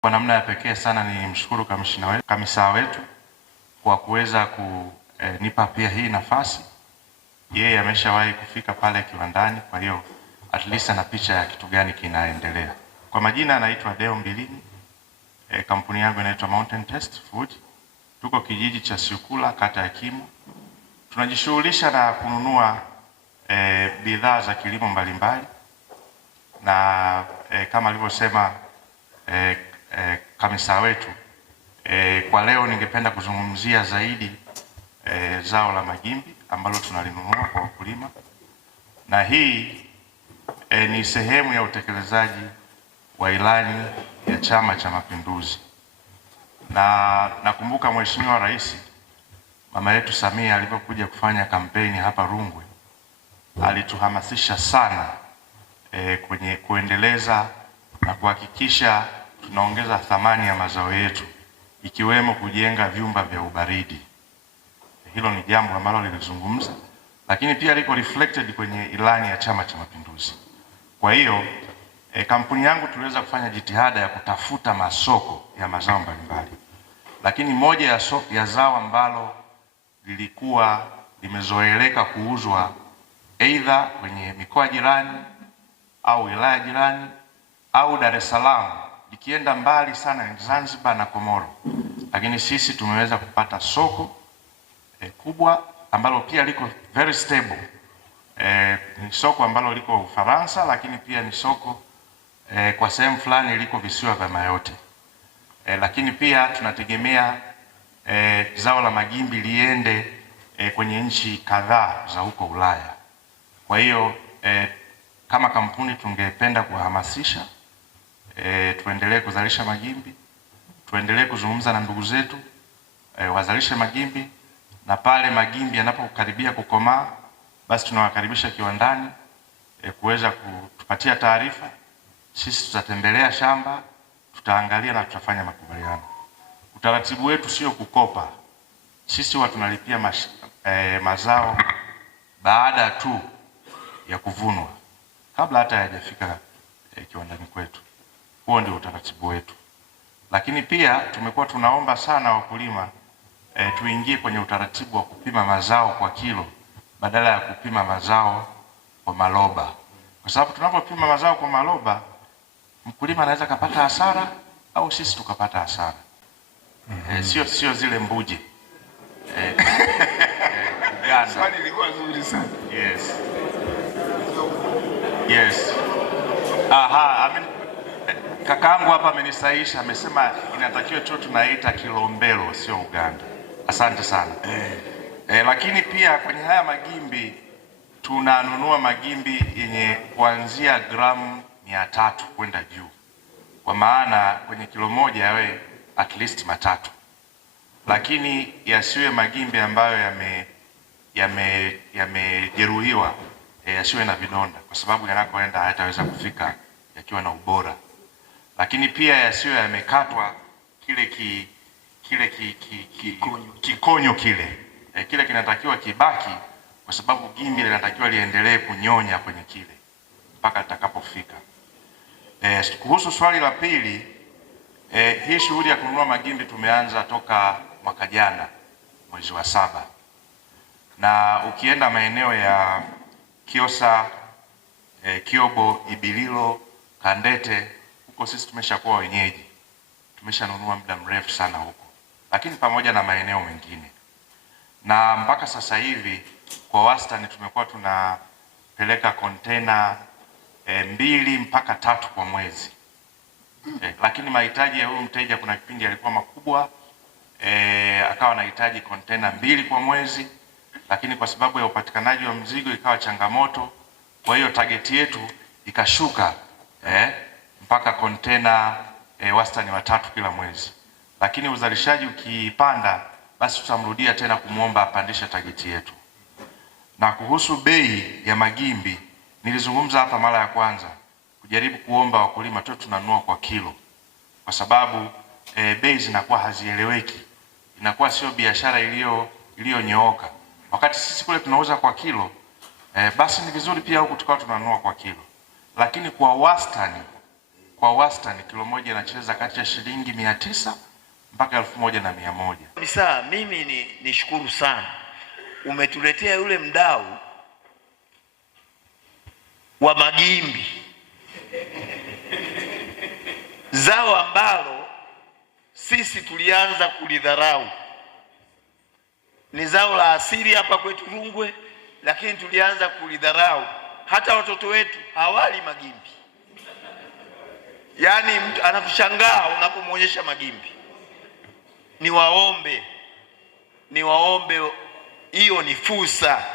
Kwa namna ya pekee sana ni mshukuru kamisa wetu kwa kuweza kunipa pia hii nafasi. Yeye ameshawahi kufika pale kiwandani, kwa hiyo at least ana picha ya kitu gani kinaendelea. Kwa majina anaitwa Deo Mbilini. Kampuni yangu inaitwa Mountain Test Food. Tuko kijiji cha Siukula, kata ya Kimo. Tunajishughulisha na kununua bidhaa za kilimo mbalimbali na kama alivyosema kamisa wetu, kwa leo ningependa kuzungumzia zaidi zao la magimbi ambalo tunalinunua kwa wakulima, na hii ni sehemu ya utekelezaji wa ilani ya Chama cha Mapinduzi. Na nakumbuka Mheshimiwa Rais mama yetu Samia alipokuja kufanya kampeni hapa Rungwe, alituhamasisha sana kwenye kuendeleza na kuhakikisha tunaongeza thamani ya mazao yetu, ikiwemo kujenga vyumba vya ubaridi. Hilo ni jambo ambalo lilizungumza, lakini pia liko reflected kwenye ilani ya Chama cha Mapinduzi. Kwa hiyo kampuni yangu tuliweza kufanya jitihada ya kutafuta masoko ya mazao mbalimbali, lakini moja ya zao ambalo lilikuwa limezoeleka kuuzwa aidha kwenye mikoa jirani au wilaya jirani au Dar es Salaam, ikienda mbali sana ni Zanzibar na Komoro, lakini sisi tumeweza kupata soko kubwa ambalo pia liko very stable. Ni soko ambalo liko Ufaransa, lakini pia ni soko kwa sehemu fulani liko visiwa vya Mayotte. Lakini pia tunategemea zao la magimbi liende kwenye nchi kadhaa za huko Ulaya. Kwa hiyo kama kampuni tungependa kuhamasisha tuendelee kuzalisha magimbi, tuendelee kuzungumza na ndugu zetu wazalishe magimbi, na pale magimbi yanapokaribia kukomaa, basi tunawakaribisha kiwandani kuweza kutupatia taarifa. Sisi tutatembelea shamba, tutaangalia na tutafanya makubaliano. Utaratibu wetu sio kukopa. Sisi huwa tunalipia mazao baada tu ya kuvunwa, kabla hata hayajafika kiwandani kwetu. Huo ndio utaratibu wetu. Lakini pia tumekuwa tunaomba sana wakulima tuingie kwenye utaratibu wa kupima mazao kwa kilo badala ya kupima mazao kwa maloba, kwa sababu tunapopima mazao kwa maloba mkulima anaweza kapata hasara au sisi tukapata hasara. Sio zile mbuje. Uganda. Swali lilikuwa nzuri sana. Yes. Yes. Aha, kakaangu hapa amenisaisha, amesema inatakiwa tu tunaita Kilombero sio Uganda. Asante sana. Lakini pia kwenye haya magimbi tunanunua magimbi yenye kuanzia gramu 300 kwenda juu, kwa maana kwenye kilo moja yawe at least 3, lakini yasiwe magimbi ambayo yamejeruhiwa, yasiwe na vidonda, kwa sababu yanakoenda hayataweza kufika yakiwa na ubora. Lakini pia yasiwe yamekatwa kikonyo kile kinatakiwa kibaki, kwa sababu gimbi linatakiwa liendelee kunyonya kwenye kile mpaka litakapofika. Kuhusu swali la pili, hii shughuli ya kununua magimbi tumeanza toka mwaka jana mwezi wa 7, na ukienda maeneo ya Kiosa, Kiobo, Ibililo, Kandete, huko sisi tumeshakuwa wenyeji, tumeshanunua muda mrefu sana huko, lakini pamoja na maeneo mengine. Na mpaka sasa hivi kwa wastani tumekuwa tunapeleka kontena 2 mpaka 3 kwa mwezi. Lakini mahitaji ya huyu mteja kuna kipindi alikuwa makubwa, akawa anahitaji kontena 2 kwa mwezi, lakini kwa sababu ya upatikanaji wa mzigo ikawa changamoto. Kwa hiyo target yetu ikashuka mpaka kontena wastani wa 3 kila mwezi. Lakini uzalishaji ukipanda, basi tutamrudia tena kumwomba apandishe target yetu. Na kuhusu bei ya magimbi, nilizungumza hapa mara ya kwanza kujaribu kuomba wakulima tu tunanunua kwa kilo, kwa sababu bei zinakuwa hazieleweki, inakuwa sio biashara iliyonyooka. Wakati sisi kule tunauza kwa kilo, basi ni vizuri pia huku tukawa tunanunua kwa kilo, lakini kwa wastani kwa wastani kilo moja inacheza kati ya shilingi 900 mpaka 1100. Sasa mimi nishukuru sana, umetuletea yule mdau wa magimbi, zao ambalo sisi tulianza kulidharau. Ni zao la asili hapa kwetu Rungwe, lakini tulianza kulidharau. Hata watoto wetu hawali magimbi. Yaani mtu anakushangaa unapomwonyesha magimbi. Niwaombe, hiyo ni fursa.